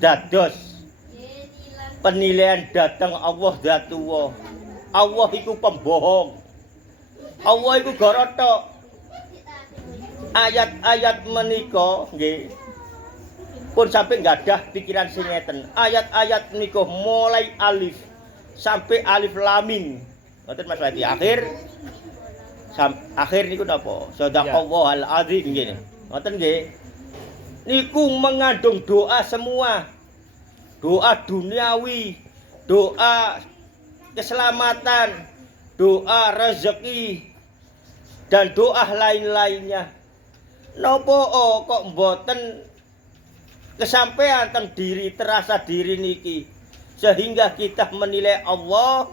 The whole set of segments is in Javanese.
dados penilaian datang Allah Dzatullah. Allah iku pembohong. Allah iku gorotok. Ayat-ayat menika nggih pun sampai gadah pikiran sing ngeten. Ayat-ayat menika mulai alif sampai alif lam mim. Ngoten Mas Wati. Akhir niku napa? Shadaqallahul azim nggih. Ngoten nggih. Niku mengandung doa semua. Doa duniawi, doa keselamatan, doa rezeki, dan doa lain-lainnya. Nopo kok mboten kesampaian teng diri terasa diri niki sehingga kita menilai Allah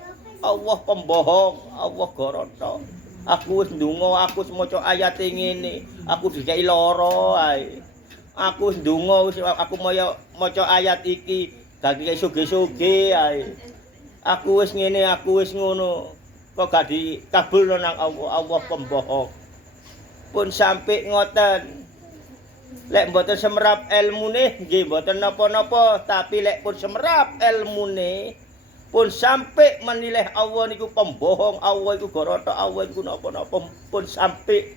pembohong, Allah goroto. Aku wis ndonga, aku wis maca ayat ngene, aku dikai lara ae. Aku wis ndonga wis aku maca ayat iki dadi suge-suge ae. Aku wis ngene, aku wis ngono. Kok gak dikabulno nang Allah pembohong. Pun sampai ngoten. Lek mboten semerap ilmune nggih mboten napa-napa, tapi lek pun semerap ilmune pun sampai menilai Allah niku pembohong, Allah iku goroto, Allah iku napa-napa pun sampai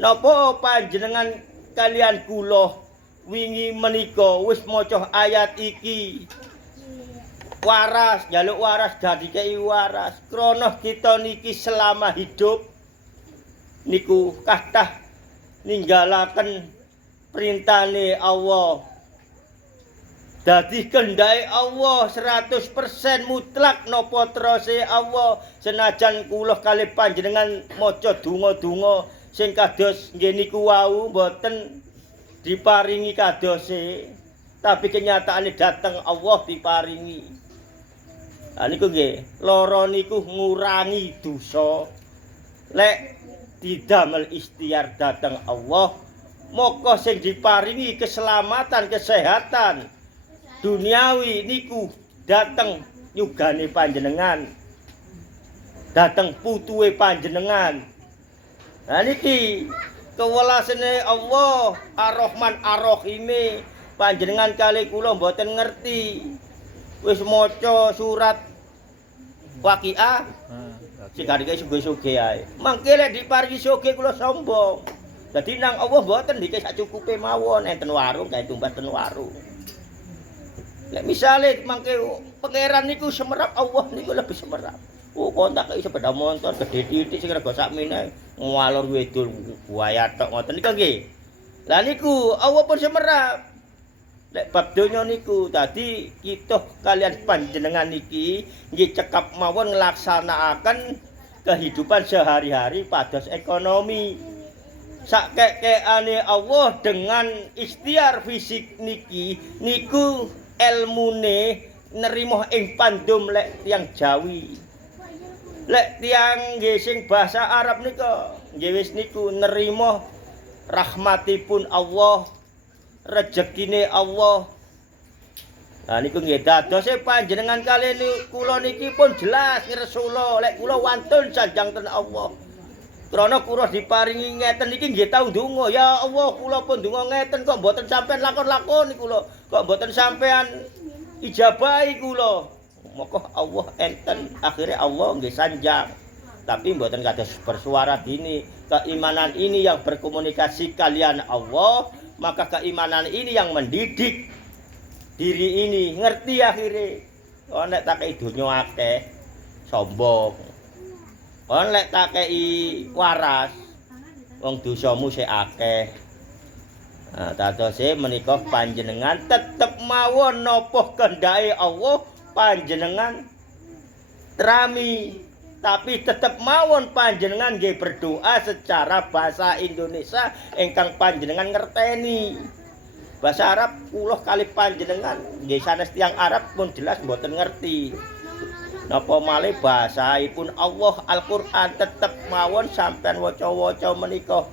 napa panjenengan kalian kula wingi menika wis maca ayat iki waras, njaluk waras dadi kei waras. Krana kita niki selama hidup niku kathah ninggalaken perintane Allah. Dadi kendhake Allah 100% mutlak napa terose Allah. Senajan kula kalih panjenengan maca donga-donga sing kados nggih niku wau mboten diparingi kadose, tapi kenyataane dateng Allah diparingi. Niku nggih, lara niku ngurangi dosa. Lek didamel ikhtiar dateng Allah, moko sing diparingi keselamatan, kesehatan duniawi niku dateng nyugane panjenengan. Dateng putuhe panjenengan. Nah niki kewelasane Allah Ar-Rahman Ar-Rahime panjenengan kali kula mboten ngerti. Wis maca surat Waqiah sing garike suge-suge ae. Mangke lek diparingi suge kula sombong. Dadi nang Allah mboten dike sak cukupe mawon enten warung kae tumbas ten warung. Lek misale mangke pangeran niku semerap Allah niku lebih semerap. Kontak iki sepeda motor gede titik sing rega sakmene ngalor wedul buaya tok ngoten niku nggih. Lah niku Allah pun semerap. Lek bab donya niku dadi kita kalian panjenengan niki nggih cekap mawon nglaksanakaken kehidupan sehari-hari pados ekonomi. Sakekekane Allah dengan ikhtiar fisik niki niku elmune nerimo ing pandum lek tiyang Jawi. Lek tiyang nggih sing basa Arab nika nggih wis niku nerimo rahmatipun Allah, rezekine Allah. Nah niku nggih dadose panjenengan kalian kula niki pun jelas ngresula lek kula wantun sanjang ten Allah. Krana kula diparingi ngeten iki nggih tau ndonga, ya Allah kula pun ndonga ngeten kok mboten sampean lakon-lakoni kula. Kok mboten sampean ijabahi kula. Maka Allah enten akhirnya Allah nggih sanjang. Tapi mboten kados bersuara gini. Keimanan ini yang berkomunikasi kalian Allah, maka keimanan ini yang mendidik diri ini. Ngerti akhirnya. Nek tak kei donya akeh sombong. Nek tak kei waras wong dosamu sik akeh. Nah, dadose menika panjenengan tetep mawon napa kendhake Allah panjenengan terami, tapi tetap mawon panjenengan nggih berdoa secara bahasa Indonesia ingkang panjenengan ngerteni. Bahasa Arab kula kali panjenengan nggih sanes tiyang Arab pun jelas mboten ngerti. Napa malih basaipun Allah Al-Qur'an tetep mawon sampean waca-waca menika.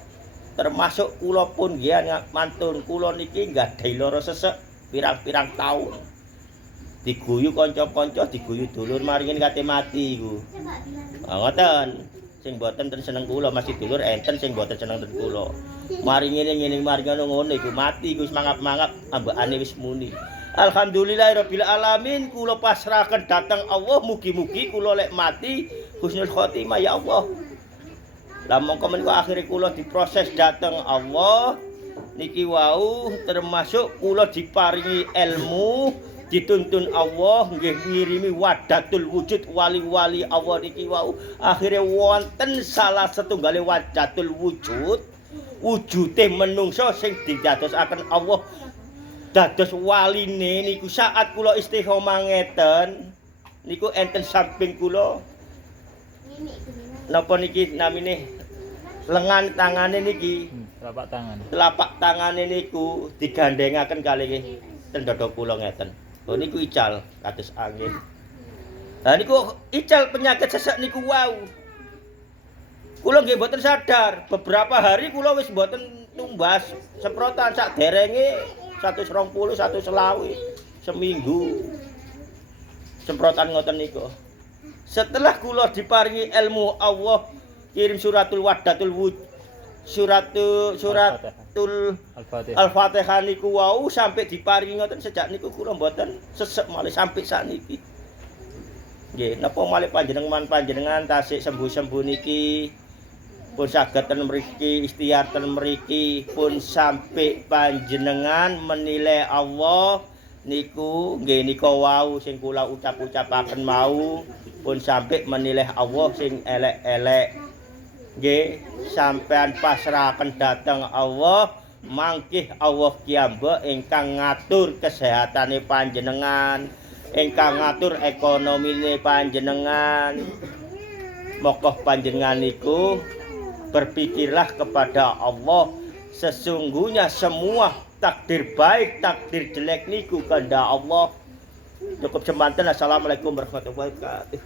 Termasuk kula pun nggih mantun kula niki nggadahi lara sesek pirang-pirang taun. Diguyu kanca-kanca, diguyu dulur maringin kate mati iku. Ngoten. Sing mboten ten seneng kula, masih dulur enten sing mboten seneng ten kula. Mari ngene mari ngono iku mati iku wis mangap-mangap ambekane wis muni. Alhamdulillahirabbil alamin kula pasrahaken dhateng Allah mugi-mugi kula lek mati husnul khotimah ya Allah. Lah mongko menika akhire kula diproses dhateng Allah niki wau termasuk kula diparingi ilmu dituntun Allah nggih ngirimi wadatul wujud wali-wali Allah niki wau akhire wonten salah setunggale wadatul wujud wujude menungso sing didadosaken Allah dados waline niku saat kula istiqomah ngeten niku enten samping kula napa niki namine lengan tangane niki telapak tangane niku digandengaken kalih tendhadha kula ngeten. Oh niku ical kados angin. Lah niku ical penyakit sesek niku wau. Kula nggih mboten sadar, beberapa hari kula wis mboten tumbas semprotan sak derenge 120 120 seminggu. Semprotan ngoten niku. Setelah kula diparingi ilmu Allah kirim suratul wadatul wujud suratul Al-Fatihah niku wau sampai diparingi ngoten sejak niku kula mboten sesek malih sampai sakniki. Nggih, napa malih panjenengan tasik sembuh-sembuh niki pun saged ten mriki ikhtiar ten mriki pun sampai panjenengan menilai Allah niku nggih nika wau sing kula ucap-ucapaken mau pun sampai menilai Allah sing elek-elek. Nggih, sampean pasrahaken dhateng Allah, mangkih Allah kiyamba ingkang ngatur kesehatane panjenengan, ingkang ngatur ekonomine panjenengan. Moga panjenengan niku berpikirlah kepada Allah, sesungguhnya semua takdir baik, takdir jelek niku kehendak Allah. Cukup semanten. Assalamualaikum warahmatullahi wabarakatuh.